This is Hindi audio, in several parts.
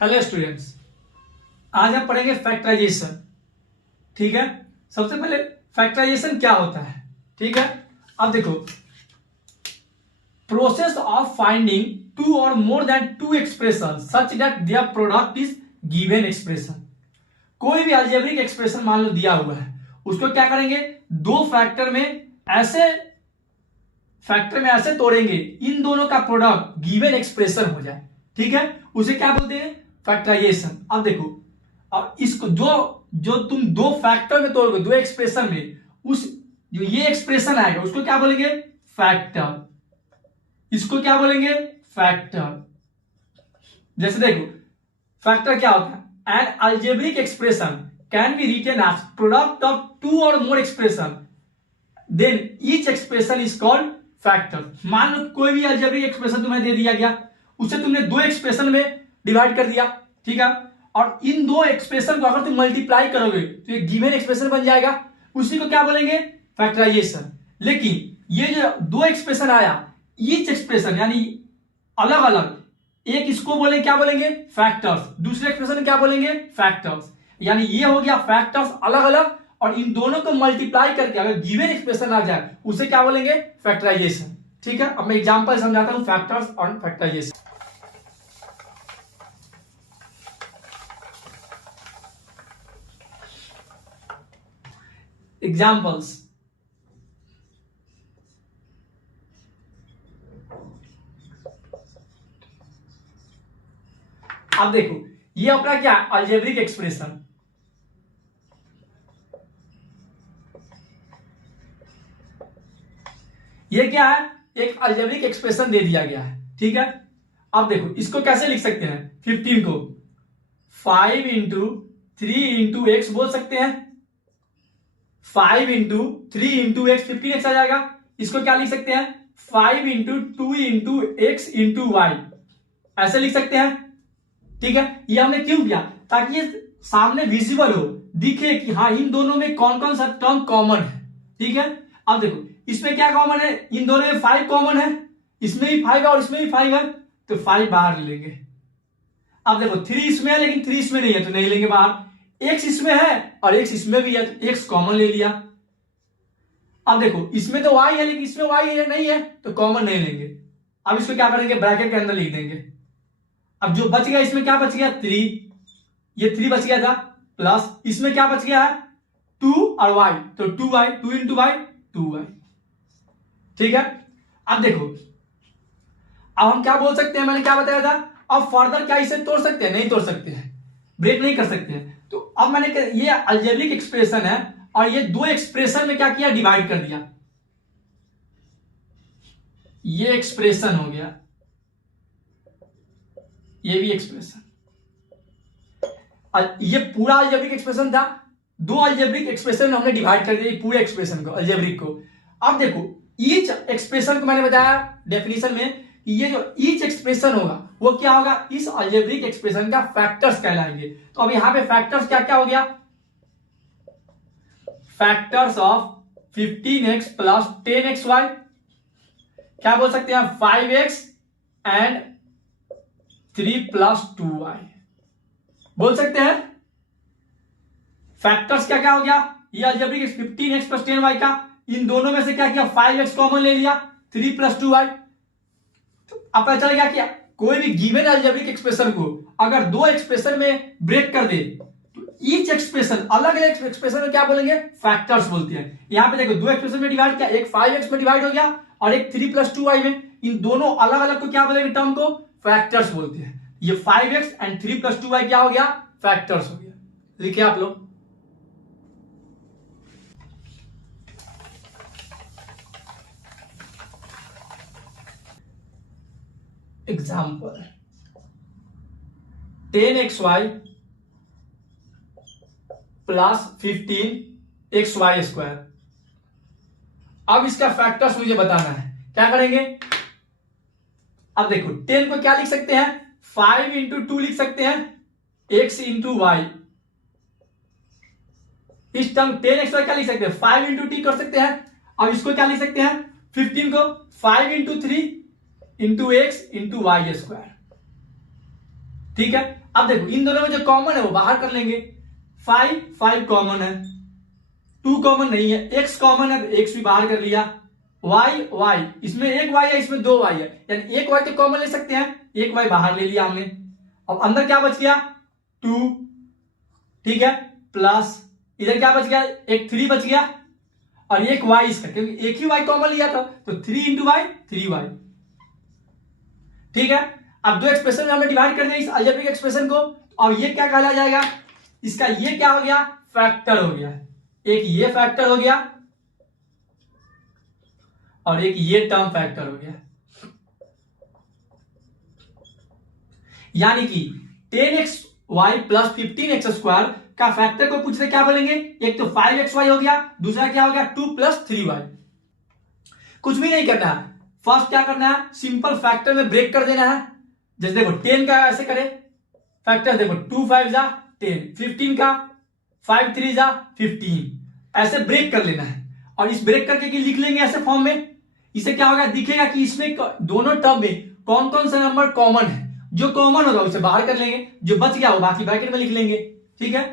हेलो स्टूडेंट्स, आज हम पढ़ेंगे फैक्टराइजेशन। ठीक है, सबसे पहले फैक्टराइजेशन क्या होता है। ठीक है, अब देखो, प्रोसेस ऑफ फाइंडिंग टू और more than two expression such that their product is given expression. कोई भी अलजेब्रिक एक्सप्रेशन मान लो दिया हुआ है, उसको क्या करेंगे, दो फैक्टर में ऐसे तोड़ेंगे, इन दोनों का प्रोडक्ट गिवन एक्सप्रेशन हो जाए। ठीक है, उसे क्या बोलते हैं, फैक्टराइजेशन। अब देखो, और इसको जो तुम दो फैक्टर में तोड़ोगे, दो एक्सप्रेशन में, उस जो ये एक्सप्रेशन आएगा उसको क्या बोलेंगे, फैक्टर। इसको क्या बोलेंगे, फैक्टर। जैसे देखो, फैक्टर क्या होता है, an algebraic expression can be written as product of two और more expression, then each expression is called factor. मान लो कोई भी अलजेब्रिक एक्सप्रेशन तुम्हें दे दिया गया, उसे तुमने दो एक्सप्रेशन में डिवाइड कर दिया। ठीक है, और इन दो एक्सप्रेशन को अगर तुम मल्टीप्लाई करोगे तो ये गिवन एक्सप्रेशन बन जाएगा, उसी को क्या बोलेंगे, फैक्टराइजेशन। लेकिन ये जो दो एक्सप्रेशन आया, ईच एक्सप्रेशन यानी अलग अलग, एक इसको बोलेंगे क्या बोलेंगे, फैक्टर्स, दूसरे एक्सप्रेशन क्या बोलेंगे, फैक्टर्स। यानी ये हो गया फैक्टर्स अलग अलग, और इन दोनों को मल्टीप्लाई करके अगर गिवन एक्सप्रेशन आ जाए उसे क्या बोलेंगे, फैक्टराइजेशन। ठीक है, अब मैं एग्जांपल समझाता हूं फैक्टर्स और फैक्टराइजेशन। एग्जाम्पल्स, अब देखो, ये अपना क्या, अलजेब्रिक एक्सप्रेशन। ये क्या है, एक अलजेब्रिक एक्सप्रेशन दे दिया गया है। ठीक है, अब देखो इसको कैसे लिख सकते हैं, 15 को 5 इंटू 3 इंटू एक्स बोल सकते हैं। 5 इंटू 3 इंटू एक्स 15x आ जाएगा। इसको क्या लिख सकते हैं, 5 into 2 into x into y, ऐसे लिख सकते हैं। ठीक है, ये हमने क्यों किया, ताकि ये सामने विजिबल हो, दिखे कि हाँ इन दोनों में कौन कौन सा टर्म कॉमन है। ठीक है, अब देखो इसमें क्या कॉमन है, इन दोनों में 5 कॉमन है, इसमें भी 5 है और इसमें भी 5 है, तो 5 बाहर लेंगे। अब देखो 3 इसमें है लेकिन 3 इसमें नहीं है, तो नहीं लेंगे बाहर। x इसमें है और x इसमें भी है, तो x कॉमन ले लिया। अब देखो इसमें तो y है लेकिन इसमें y है नहीं है, तो कॉमन नहीं लेंगे। अब इसको क्या करेंगे, ब्रैकेट के अंदर लिख देंगे। अब जो बच गया, इसमें क्या बच गया, 3, ये 3 बच गया था, प्लस इसमें क्या बच गया है, 2 और y, तो 2y, 2 इंटू वाई 2y। ठीक है, अब देखो, अब हम क्या बोल सकते हैं, मैंने क्या बताया था, अब फर्दर क्या इसे तोड़ सकते हैं, नहीं तोड़ सकते हैं, ब्रेक नहीं कर सकते हैं। तो अब मैंने ये अलजेब्रिक एक्सप्रेशन है और ये दो एक्सप्रेशन में क्या किया, डिवाइड कर दिया। ये एक्सप्रेशन हो गया, ये भी एक्सप्रेशन, ये पूरा अलजेब्रिक एक्सप्रेशन था। दो अलजेब्रिक एक्सप्रेशन में हमने डिवाइड कर दिया पूरे एक्सप्रेशन को, अलजेब्रिक को। अब देखो ईच एक्सप्रेशन को मैंने बताया डेफिनेशन में, ये जो ईच एक्सप्रेशन होगा वो क्या होगा, इस अलजेब्रिक एक्सप्रेशन का फैक्टर्स कहलाएंगे। तो अब यहां पे फैक्टर्स क्या क्या हो गया, factors of 15x plus 10xy, क्या बोल सकते हैं, 5x एंड 3 प्लस 2y बोल सकते हैं। फैक्टर्स क्या क्या हो गया, ये अलजेब्रिक 15x प्लस 10y का, इन दोनों में से क्या किया, 5x कॉमन ले लिया, 3 प्लस 2y। तो अब पता चल गया कि कोई भी गिवन अलजेब्रिक एक्सप्रेशन को अगर दो एक्सप्रेशन में ब्रेक कर दे, तो ईच एक्सप्रेशन अलग अलग एक्सप्रेशन में क्या बोलेंगे, फैक्टर्स बोलते हैं। यहां पे देखो दो एक्सप्रेशन में डिवाइड किया, एक 5x में डिवाइड हो गया और एक 3 प्लस 2y में, इन दोनों अलग अलग को क्या बोलेंगे, टर्म को फैक्टर्स बोलते हैं। ये 5x एंड 3 प्लस 2y क्या हो गया, फैक्टर्स हो गया। लिखिए आप लोग, example 10xy plus 15xy square. अब इसका फैक्टर्स मुझे बताना है, क्या करेंगे, अब देखो 10 को क्या लिख सकते हैं, 5 इंटू 2 लिख सकते हैं, x इंटू वाई। इस टर्म 10xy क्या लिख सकते हैं, 5 इंटू टी कर सकते हैं। अब इसको क्या लिख सकते हैं, 15 को 5 into 3 into x into y square. ठीक है। अब देखो इन दोनों में जो कॉमन है वो बाहर कर लेंगे। 5 कॉमन है, 2 कॉमन नहीं है, x कॉमन है तो x भी बाहर कर लिया। y इसमें एक y है, इसमें 2 y है, यानी एक y तो कॉमन ले सकते हैं, एक y बाहर ले लिया हमने। अब अंदर क्या बच गया 2, ठीक है, प्लस इधर क्या बच गया, एक 3 बच गया और एक y इसका, क्योंकि एक ही y कॉमन लिया था तो 3 इंटू वाई 3y, ठीक है। अब दो एक्सप्रेशन में हमने डिवाइड कर दिया इस अलजेब्रिक एक्सप्रेशन को, और ये क्या कहला जाएगा, इसका ये क्या हो गया, फैक्टर हो गया। एक ये फैक्टर हो गया और एक ये टर्म फैक्टर हो गया, यानी कि 10xy प्लस 15x² का फैक्टर को पूछ रहे क्या बोलेंगे, एक तो 5xy हो गया, दूसरा क्या हो गया 2 प्लस 3y। कुछ भी नहीं करना है, फर्स्ट क्या करना है, सिंपल फैक्टर में ब्रेक कर देना है। जैसे देखो 10 का ऐसे करे फैक्टर, देखो 2 5 जा 10, 15 का 5 3 जा 15, ऐसे ब्रेक कर लेना है। और इस ब्रेक करके कि लिख लेंगे ऐसे फॉर्म में, इसे क्या होगा, दिखेगा कि इसमें दोनों टर्म में कौन कौन सा नंबर कॉमन है, जो कॉमन होगा उसे बाहर कर लेंगे, जो बच गया वो बाकी ब्रैकेट में लिख लेंगे, ठीक है।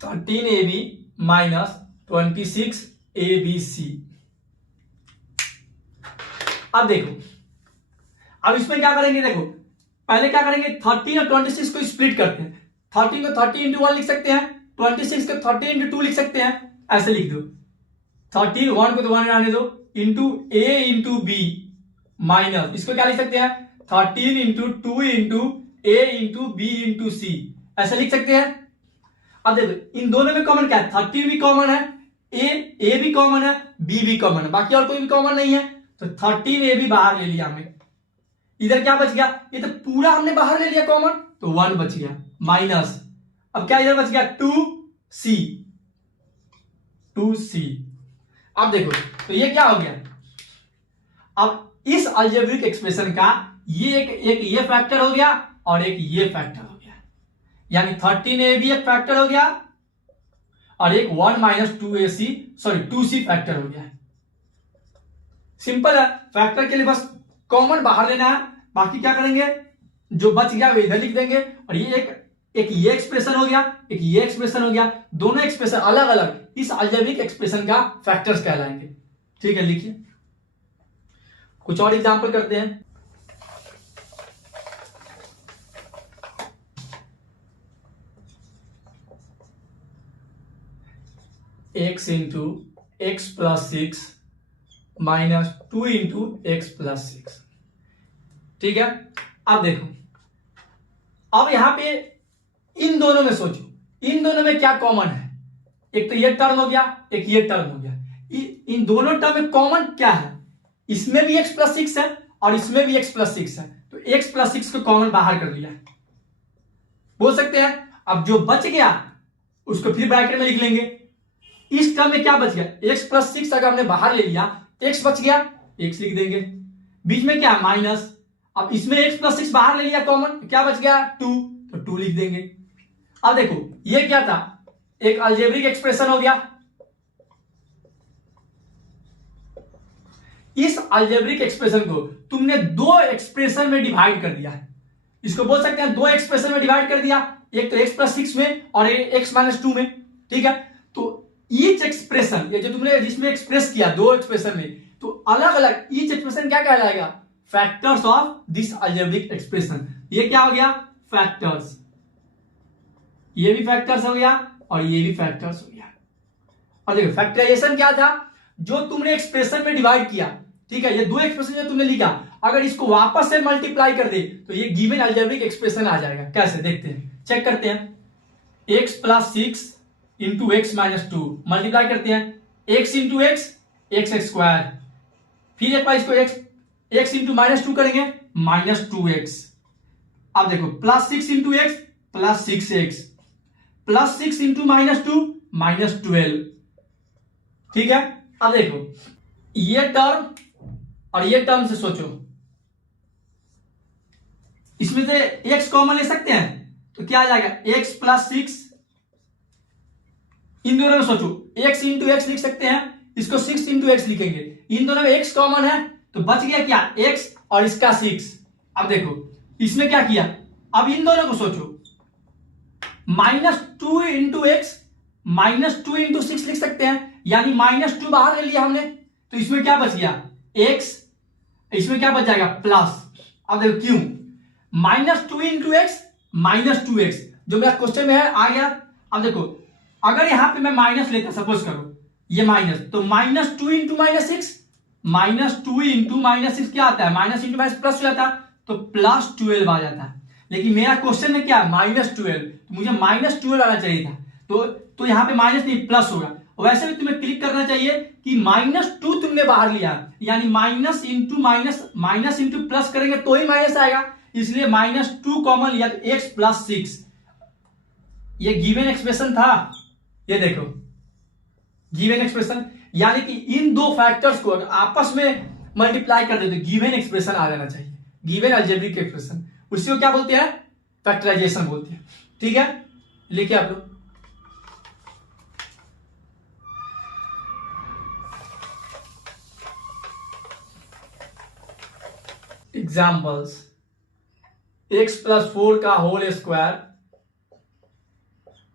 (13ab minus 26abc). अब देखो, अब इसमें क्या करेंगे, देखो पहले क्या करेंगे, 13 और 26 को स्प्लिट करते हैं। 13 को 30 इंटू 1 लिख सकते हैं, 26 को 30 इंटू 2 लिख सकते हैं, ऐसे लिख दो। 13 1 को तो 1 आने दो, into a into B minus, इसको क्या लिख सकते हैं 13 into 2 into a into B into C, ऐसे लिख सकते हैं। अब देखो इन दोनों में कॉमन क्या है, 13 भी कॉमन है, ए भी कॉमन है, बी भी कॉमन है, बाकी और कोई भी कॉमन नहीं है, तो 13a भी बाहर ले लिया हमने। इधर क्या बच गया, ये तो पूरा हमने बाहर ले लिया कॉमन, तो 1 बच गया माइनस, अब क्या इधर बच गया 2c। अब देखो तो ये क्या हो गया, अब इस अलजेब्रिक एक्सप्रेशन का ये एक ये फैक्टर हो गया और एक ये फैक्टर हो गया, यानी 13a भी एक फैक्टर हो गया और एक 1 माइनस 2c फैक्टर हो गया। सिंपल है, फैक्टर के लिए बस कॉमन बाहर लेना है, बाकी क्या करेंगे, जो बच गया वो इधर लिख देंगे। और ये एक ये एक्सप्रेशन हो गया, एक ये एक्सप्रेशन हो गया, दोनों एक्सप्रेशन अलग अलग इस अलजेब्रिक एक्सप्रेशन का फैक्टर्स कहलाएंगे, ठीक है। लिखिए, कुछ और एग्जांपल करते हैं। x into x plus 6 minus 2 into x plus 6, ठीक है। अब देखो, अब यहां पे इन दोनों में सोचो, इन दोनों में क्या कॉमन है, एक तो ये टर्म हो गया, एक ये टर्म हो गया, इन दोनों टर्म में कॉमन क्या है, इसमें भी x प्लस 6 है और इसमें भी x प्लस 6 है, तो x प्लस 6 को कॉमन बाहर कर लिया, बोल सकते हैं। अब जो बच गया उसको फिर ब्रैकेट में लिख लेंगे। इस टर्म में क्या बच गया, x प्लस 6 अगर हमने बाहर ले लिया, x बच गया, x लिख देंगे, बीच में क्या माइनस, अब इसमें x प्लस 6 बाहर ले लिया कॉमन, क्या बच गया 2, तो 2 लिख देंगे। अब देखो ये क्या था, एक अलजेब्रिक एक्सप्रेशन हो गया, इस अलजेब्रिक एक्सप्रेशन को तुमने दो एक्सप्रेशन में डिवाइड कर दिया है, इसको बोल सकते हैं दो एक्सप्रेशन में डिवाइड कर दिया, एक तो x प्लस 6 में और एक x माइनस 2 में, ठीक है। तो ईच एक्सप्रेशन, ये जो तुमने जिसमें एक्सप्रेस किया दो एक्सप्रेशन में, तो अलग अलग ईच एक्सप्रेशन क्या कहलाएगा, factors of this algebraic expression. ये क्या हो गया, फैक्टर्स, ये भी फैक्टर्स हो गया और ये भी फैक्टर्स हो गया। और देखो फैक्टराइजेशन क्या था, जो तुमने एक्सप्रेशन में डिवाइड किया, ठीक है, ये दो एक्सप्रेशन जो तुमने लिखा, अगर इसको वापस से मल्टीप्लाई कर दे तो ये गिवन अलजेब्रिक एक्सप्रेशन आ जाएगा। कैसे देखते हैं, चेक करते हैं। x plus 6 into x minus 2 multiply करते हैं, x into x x square, फिर एक बार इसको x इंटू माइनस 2 करेंगे माइनस 2x। अब देखो plus 6 into x plus 6x, plus 6 into minus 2 minus 12, ठीक है। अब देखो ये टर्म और ये टर्म से सोचो, इसमें से x कॉमन ले सकते हैं, तो क्या आ जाएगा x प्लस 6 इन दोनों में सोचो, x इंटू एक्स लिख सकते हैं, इसको 6 इंटू एक्स लिखेंगे, इन दोनों में x कॉमन है तो बच गया क्या, x और इसका 6। अब देखो इसमें क्या किया, अब इन दोनों को सोचो, -2 इंटू एक्स -2 इंटू 6 लिख सकते हैं, यानी -2 बाहर ले लिया हमने, तो इसमें क्या बच गया x, इसमें क्या बच जाएगा प्लस। अब देखो क्यों, -2 इंटू एक्स -2x जो मेरा क्वेश्चन में है आ गया। अब देखो अगर यहां पे मैं माइनस लेता, सपोज करो ये माइनस, तो -2 इंटू -6, -2 इंटू -6 क्या आता है, माइनस इंटू माइनस प्लस हो जाता है, तो +12 आ जाता है। लेकिन मेरा क्वेश्चन में क्या है -12, तो मुझे -12 आना चाहिए था, तो यहां पे माइनस नहीं प्लस होगा। वैसे भी तुम्हें क्लिक करना चाहिए कि -2 तुमने बाहर लिया, यानी माइनस इंटू प्लस करेंगे तो ही माइनस आएगा, इसलिए -2 कॉमन लिया तो x + 6। ये गिवन एक्सप्रेशन था, ये देखो गिवन एक्सप्रेशन, यानी कि इन दो फैक्टर्स को अगर आपस में मल्टीप्लाई कर दे तो गिवन एक्सप्रेशन आ जाना चाहिए, गिवन अलजेब्रिक एक्सप्रेशन, उसी को क्या बोलते हैं, फैक्टराइजेशन बोलते हैं। ठीक है, लिखिए आप लोग। एग्जाम्पल्स, x + 4 का होल स्क्वायर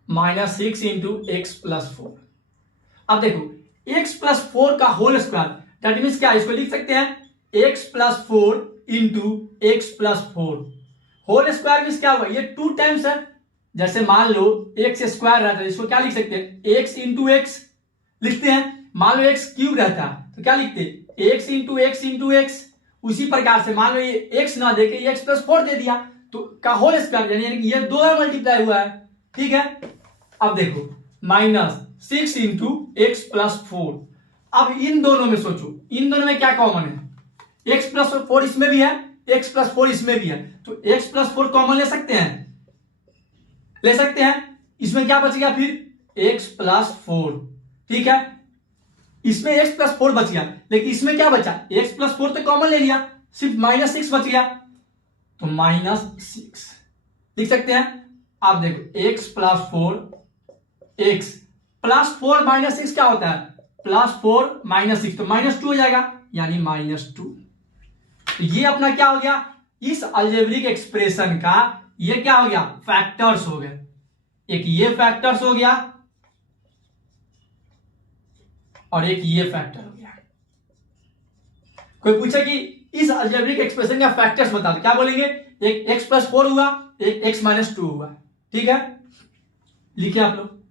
-6 इंटू एक्स + 4। अब देखो x + 4 का होल स्क्वायर दैट मीन्स क्या, इसको लिख सकते हैं x + 4 into x + 4। Whole square means क्या हुआ, ये 2 टाइम्स है, जैसे मान लो एक्स स्क्वायर रहता है, इसको क्या लिख सकते हैं x इंटू एक्स लिखते हैं, मान लो x क्यूब रहता है तो क्या लिखते हैं x into x into x. उसी प्रकार से मान लो ये x ना देके ये x + 4 दे दिया तो का होल स्क्वायर, यानी कि ये 2 में मल्टीप्लाई हुआ है। ठीक है, अब देखो -6 इंटू एक्स + 4। अब इन दोनों में सोचो, इन दोनों में क्या कॉमन है, x + 4 इसमें भी है, x + 4 इसमें भी है, तो x + 4 कॉमन ले सकते हैं, ले सकते हैं। इसमें क्या बच गया फिर x + 4। ठीक है, इसमें x + 4 बच गया, लेकिन इसमें क्या बचा, x + 4 तो कॉमन ले लिया, सिर्फ -6 बच गया, तो -6 लिख सकते हैं। आप देखो x + 4, x + 4 -6 क्या होता है, +4 -6 तो -2 हो जाएगा, यानी -2। तो ये अपना क्या हो गया, इस अलजेब्रिक एक्सप्रेशन का ये क्या हो गया, फैक्टर्स हो गए। एक ये फैक्टर्स हो गया और एक ये फैक्टर हो गया। कोई पूछे कि इस अलजेब्रिक एक्सप्रेशन का फैक्टर्स बता दो, क्या बोलेंगे, एक x + 4 हुआ, एक x - 2 हुआ। ठीक है, लिखिए आप लोग।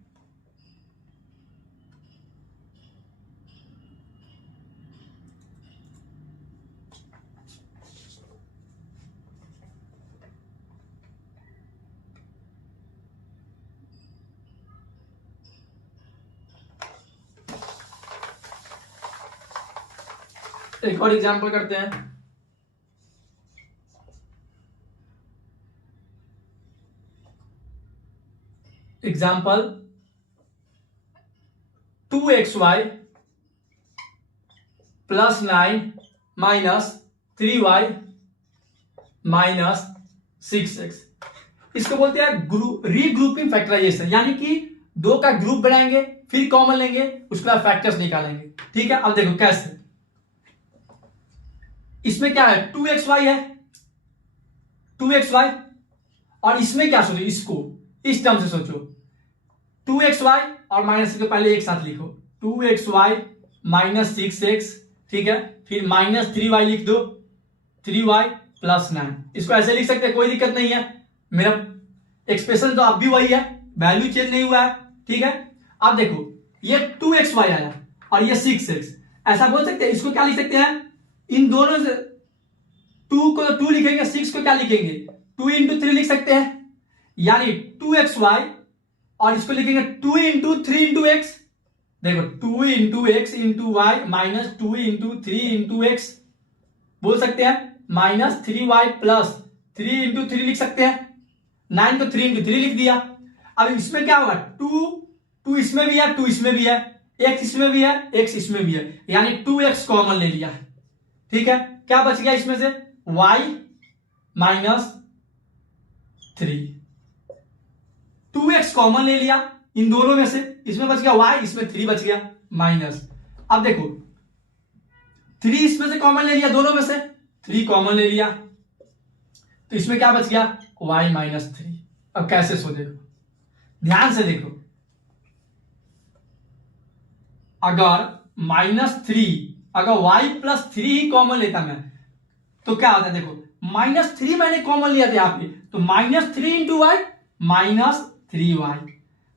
एक और एग्जांपल करते हैं। एग्जांपल 2xy + 9 - 3y - 6x, इसको बोलते हैं रीग्रुपिंग फैक्टराइजेशन, यानी कि दो का ग्रुप बनाएंगे फिर कॉमन लेंगे उसके बाद फैक्टर्स निकालेंगे। ठीक है, अब देखो कैसे, इसमें क्या है 2xy है, 2xy, और इसमें क्या सोचो, इसको इस टर्म से सोचो, 2xy और -6 के पहले एक साथ लिखो, 2xy - 6x। ठीक है, फिर -3y लिख दो, 3y + 9, इसको ऐसे लिख सकते हैं, कोई दिक्कत नहीं है, मेरा एक्सप्रेशन तो अब भी वही है, वैल्यू चेंज नहीं हुआ है। ठीक है, अब देखो ये 2xy आया और ये 6x, ऐसा बोल सकते हैं, इसको क्या लिख सकते हैं, इन दोनों से 2 को 2 लिखेंगे, 6 को क्या लिखेंगे 2 × 3 लिख सकते हैं, यानी 2xy, और इसको लिखेंगे 2 × 3 × x। देखो 2 × x × y - 2 × 3 × x बोल सकते हैं, -3y + 3 × 3 लिख सकते हैं, 9 को 3 × 3 लिख दिया। अब इसमें क्या होगा, 2 इसमें भी है, 2 इसमें भी है, x इसमें भी है, x इसमें भी है, यानी 2x कॉमन ले लिया। ठीक है, क्या बच गया इसमें से y - 3, 2x कॉमन ले लिया, इन दोनों में से, इसमें बच गया y, इसमें 3 बच गया माइनस। अब देखो 3 इसमें से कॉमन ले लिया, दोनों में से 3 कॉमन ले लिया, तो इसमें क्या बच गया y माइनस 3। अब कैसे सो, देखो ध्यान से देखो, अगर -3, अगर y प्लस 3 ही कॉमन लेता मैं तो क्या होता है, देखो -3 मैंने कॉमन लिया था यहाँ पे, तो -3 into Y -3y,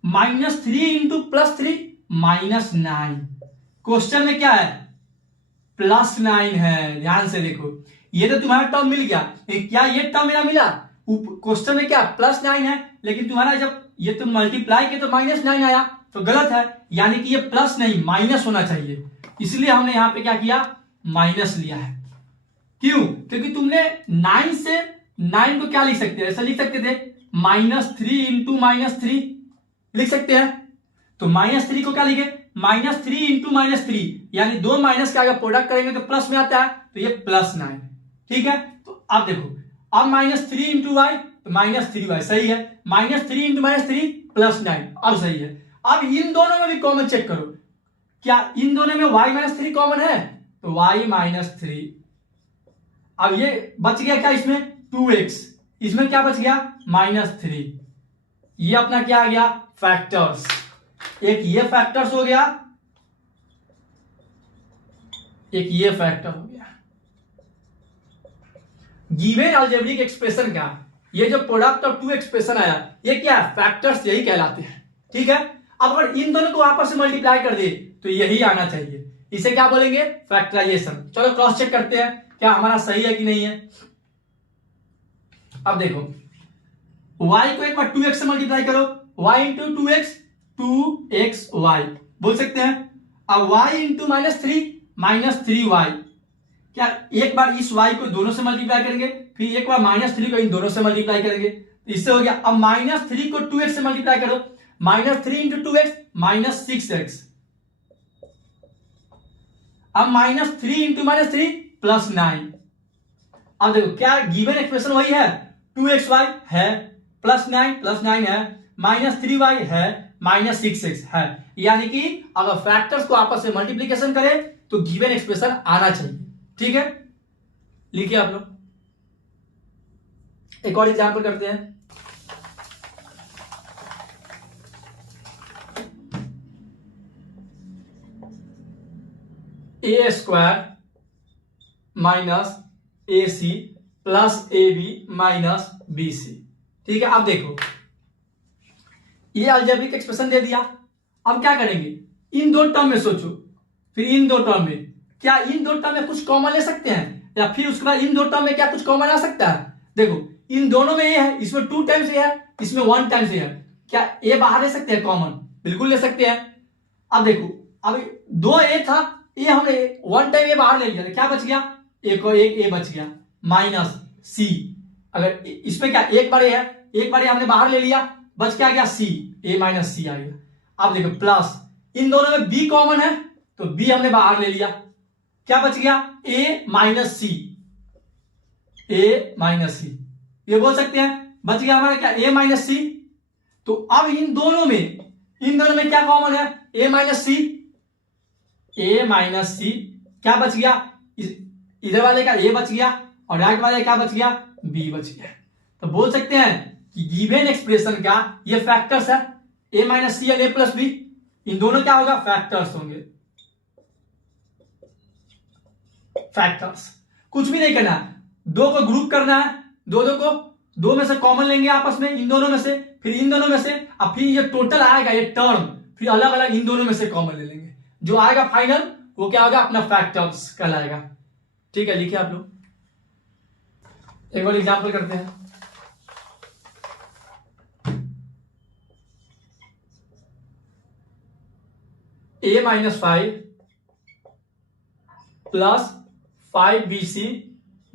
-3 into +3 -9। Question में क्या है +9 है, ध्यान से देखो, ये तो तुम्हारा टर्म मिल गया, क्या ये टर्म मेरा मिला, क्वेश्चन में क्या +9 है, लेकिन तुम्हारा जब ये तुम मल्टीप्लाई किए तो -9 आया, तो गलत है, यानी कि ये प्लस नहीं माइनस होना चाहिए, इसलिए हमने यहां पे क्या किया माइनस लिया है। क्यों, क्योंकि तुमने 9 से 9 को क्या लिख सकते हैं, ऐसा लिख सकते थे -3 इंटू -3 लिख सकते हैं, तो -3 को क्या लिखे -3 इंटू -3, यानी दो माइनस का अगर प्रोडक्ट करेंगे तो प्लस में आता है, तो ये +9, ठीक है। तो अब देखो, अब -3 इंटू वाई तो -3y सही है, -3 इंटू -3 +9 अब सही है। अब इन दोनों में भी कॉमन चेक करो, क्या इन दोनों में y -3 कॉमन है, तो y -3, अब ये बच गया क्या इसमें 2x, इसमें क्या बच गया -3, ये अपना क्या आ गया फैक्टर्स, एक ये फैक्टर्स हो गया, एक ये फैक्टर हो गया। गिवन अलजेब्रिक एक्सप्रेशन का ये जो प्रोडक्ट और 2 एक्सप्रेशन आया, ये क्या है फैक्टर्स, यही कहलाते हैं, ठीक है। अब अगर इन दोनों को आपस में मल्टीप्लाई कर दे तो यही आना चाहिए, इसे क्या बोलेंगे फैक्टराइजेशन। चलो क्रॉस चेक करते हैं क्या हमारा सही है कि नहीं है। अब देखो y को एक बार 2x से मल्टीप्लाई करो, y इंटू 2x 2xy बोल सकते हैं। अब y इंटू -3 -3y, क्या एक बार इस y को दोनों से मल्टीप्लाई करेंगे, फिर एक बार -3 को इन दोनों से मल्टीप्लाई करेंगे, इससे हो गया। अब -3 को 2x से मल्टीप्लाई करो, -3 इंटू 2x -6x, अब -3 इंटू -3 +9। अब देखो क्या गिवन एक्सप्रेशन वही है, 2xy है +9 है, -3y है -6x है, यानी कि अगर फैक्टर्स को आपस में मल्टीप्लीकेशन करें तो गिवन एक्सप्रेशन आना चाहिए, ठीक है। लिखिए आप लोग, एक और एग्जांपल करते हैं। a² - AC + AB - BC, ठीक है। अब देखो ये अलजेब्रिक एक्सप्रेशन दे दिया, अब क्या करेंगे इन दो टर्म में सोचो, फिर इन दो टर्म में, क्या इन दो टर्म में कुछ कॉमन ले सकते हैं, या फिर उसके बाद इन दो टर्म में क्या कुछ कॉमन आ सकता है। देखो इन दोनों में ये है, इसमें 2 टाइम्स ये है, इसमें 1 टाइम्स ये है, क्या ए बाहर ले सकते हैं कॉमन, बिल्कुल ले सकते हैं। अब देखो अब 2 ए था, ये हमने 1 टाइम ये बाहर ले लिया, क्या बच गया एक और एक ए बच गया -c। अगर इसमें क्या एक बार ये है, एक बार ये हमने बाहर ले लिया, बच क्या गया c, a - c आ गया। अब देखो प्लस इन दोनों में b कॉमन है, तो b हमने बाहर ले लिया, क्या बच गया a - c, ये बोल सकते हैं बच गया हमारा क्या a - c। तो अब इन दोनों में क्या कॉमन है a - c, क्या बच गया इधर वाले का a बच गया और राइट वाले का क्या बच गया b बच गया। तो बोल सकते हैं कि गिवन एक्सप्रेशन का ये फैक्टर्स है a - c और a + b, इन दोनों क्या होगा फैक्टर्स होंगे, फैक्टर्स। कुछ भी नहीं करना, दो को ग्रुप करना है, दो में से कॉमन लेंगे आपस में, इन दोनों में से, फिर इन दोनों में से, अब फिर ये टोटल आएगा ये टर्म, फिर अलग अलग इन दोनों में से कॉमन ले लेंगे, जो आएगा फाइनल वो क्या होगा अपना फैक्टर्स कहलाएगा, ठीक है। लिखिए आप लोग, एक और एग्जांपल करते हैं। a - 5 + 5bc -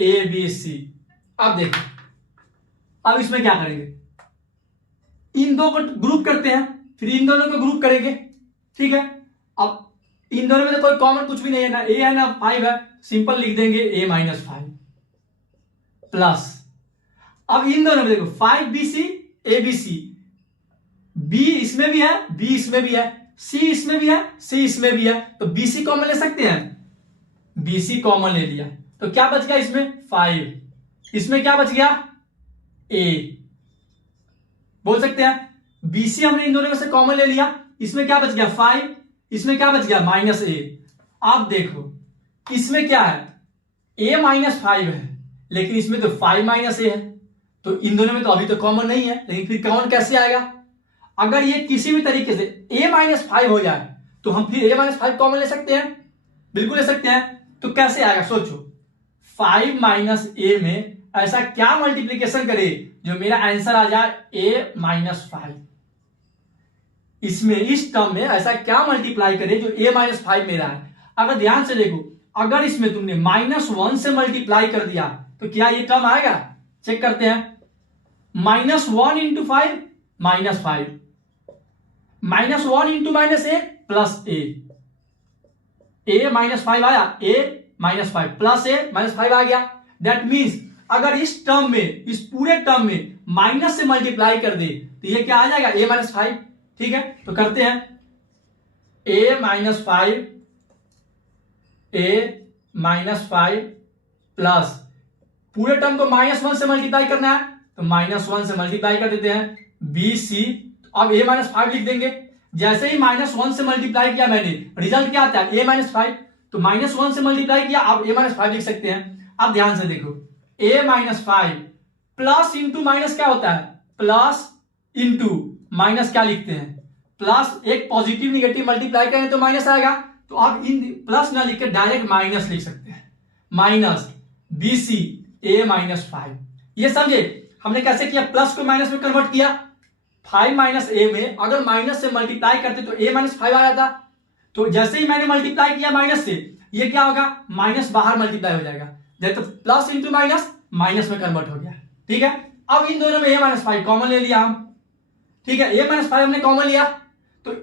abc। अब देखो अब इसमें क्या करेंगे, इन दो को ग्रुप करते हैं, फिर इन दोनों को ग्रुप करेंगे, ठीक है। अब इन दोनों में तो कोई कॉमन कुछ भी नहीं है, ना a है ना 5 है, सिंपल लिख देंगे a - 5 प्लस, अब इन दोनों में देखो 5bc abc, बी इसमें भी है, बी इसमें भी है, सी इसमें भी है, सी इसमें भी है, तो बी सी कॉमन ले सकते हैं, बी सी कॉमन ले लिया तो क्या बच गया इसमें 5, इसमें क्या बच गया ए, बोल सकते हैं बीसी हमने इन दोनों में से कॉमन ले लिया, इसमें क्या बच गया 5, इसमें क्या बच गया माइनस ए। आप देखो इसमें क्या है a माइनस 5 है, लेकिन इसमें तो 5 माइनस ए है, तो इन दोनों में तो अभी तो कॉमन नहीं है, लेकिन फिर कॉमन कैसे आएगा? अगर ये किसी भी तरीके से a माइनस 5 हो जाए तो हम फिर a माइनस 5 कॉमन ले सकते हैं, बिल्कुल ले सकते हैं। तो कैसे आएगा सोचो, 5 माइनस ए में ऐसा क्या मल्टीप्लीकेशन करे जो मेरा आंसर आ जाए a माइनस 5, इसमें इस टर्म में ऐसा क्या मल्टीप्लाई करे जो a माइनस 5 मेरा है। अगर ध्यान से देखो, अगर इसमें तुमने -1 से मल्टीप्लाई कर दिया तो क्या ये टर्म आएगा? चेक करते हैं, -1 इंटू 5 माइनस 5, -1 इंटू माइनस ए प्लस ए माइनस 5 आया, ए माइनस 5 प्लस ए माइनस 5 आ गया। दैट मीन्स अगर इस टर्म में, इस पूरे टर्म में माइनस से मल्टीप्लाई कर दे तो ये क्या आ जाएगा a माइनस 5। ठीक है, तो करते हैं a minus 5, a minus 5 plus पूरे टर्म को -1 से मल्टीप्लाई करना है तो -1 से मल्टीप्लाई कर देते हैं बी सी। अब a माइनस 5 लिख देंगे, जैसे ही -1 से मल्टीप्लाई किया मैंने, रिजल्ट क्या आता है a माइनस 5, तो -1 से मल्टीप्लाई किया, अब a माइनस 5 लिख सकते हैं। अब ध्यान से देखो, a minus 5 plus into minus क्या होता है, प्लस इंटू माइनस क्या लिखते हैं, प्लस एक पॉजिटिव निगेटिव मल्टीप्लाई करें तो माइनस आएगा, तो आप इन प्लस ना लिख के डायरेक्ट माइनस लिख सकते हैं, माइनस बी सी ए माइनस 5। ये समझे हमने कैसे किया, प्लस को माइनस में कन्वर्ट किया। 5 माइनस ए में अगर माइनस से मल्टीप्लाई करते तो a माइनस 5 आया था, तो जैसे ही मैंने मल्टीप्लाई किया माइनस से, ये क्या होगा माइनस बाहर मल्टीप्लाई हो जाएगा, जैसे प्लस इंटू माइनस माइनस में कन्वर्ट हो गया। ठीक है, अब इन दोनों में a माइनस 5 कॉमन ले लिया हम। ठीक है, a माइनस 5 हमने कॉमन लिया तो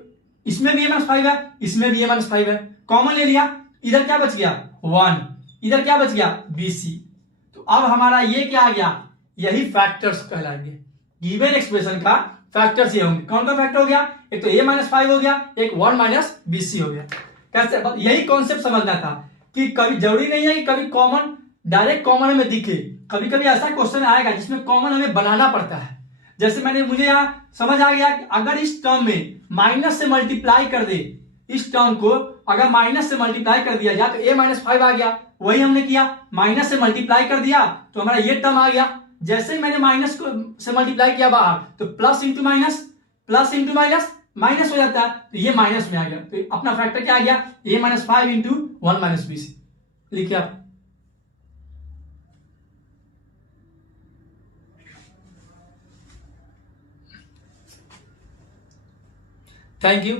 इसमें भी a माइनस 5 है, इसमें भी a माइनस 5 है, कॉमन ले लिया, इधर क्या बच गया 1, इधर क्या बच गया bc। तो अब हमारा ये क्या आ गया, यही फैक्टर्स कहलाएंगे, गिवन एक्सप्रेशन का फैक्टर्स ये होंगे। कौन कौन फैक्टर हो गया, एक तो a माइनस 5 हो गया, एक 1 माइनस bc हो गया। कैसे, यही कॉन्सेप्ट समझना था कि कभी जरूरी नहीं है कि कभी कॉमन डायरेक्ट कॉमन हमें दिखे, कभी कभी ऐसा क्वेश्चन आएगा जिसमें कॉमन हमें बनाना पड़ता है। जैसे मुझे यहां समझ आ गया कि अगर इस टर्म में माइनस से मल्टीप्लाई कर दे, इस टर्म को अगर माइनस से मल्टीप्लाई कर दिया जाए तो a माइनस 5 आ गया, वही हमने किया, माइनस से मल्टीप्लाई कर दिया तो हमारा ये टर्म आ गया। जैसे ही मैंने माइनस को से मल्टीप्लाई किया बाहर तो प्लस इंटू माइनस माइनस हो जाता है, तो ये माइनस में आ गया, तो अपना फैक्टर क्या आ गया a minus 5 into 1 minus bc। लिखिए आप। Thank you.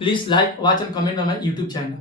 Please like, watch and comment on my YouTube channel.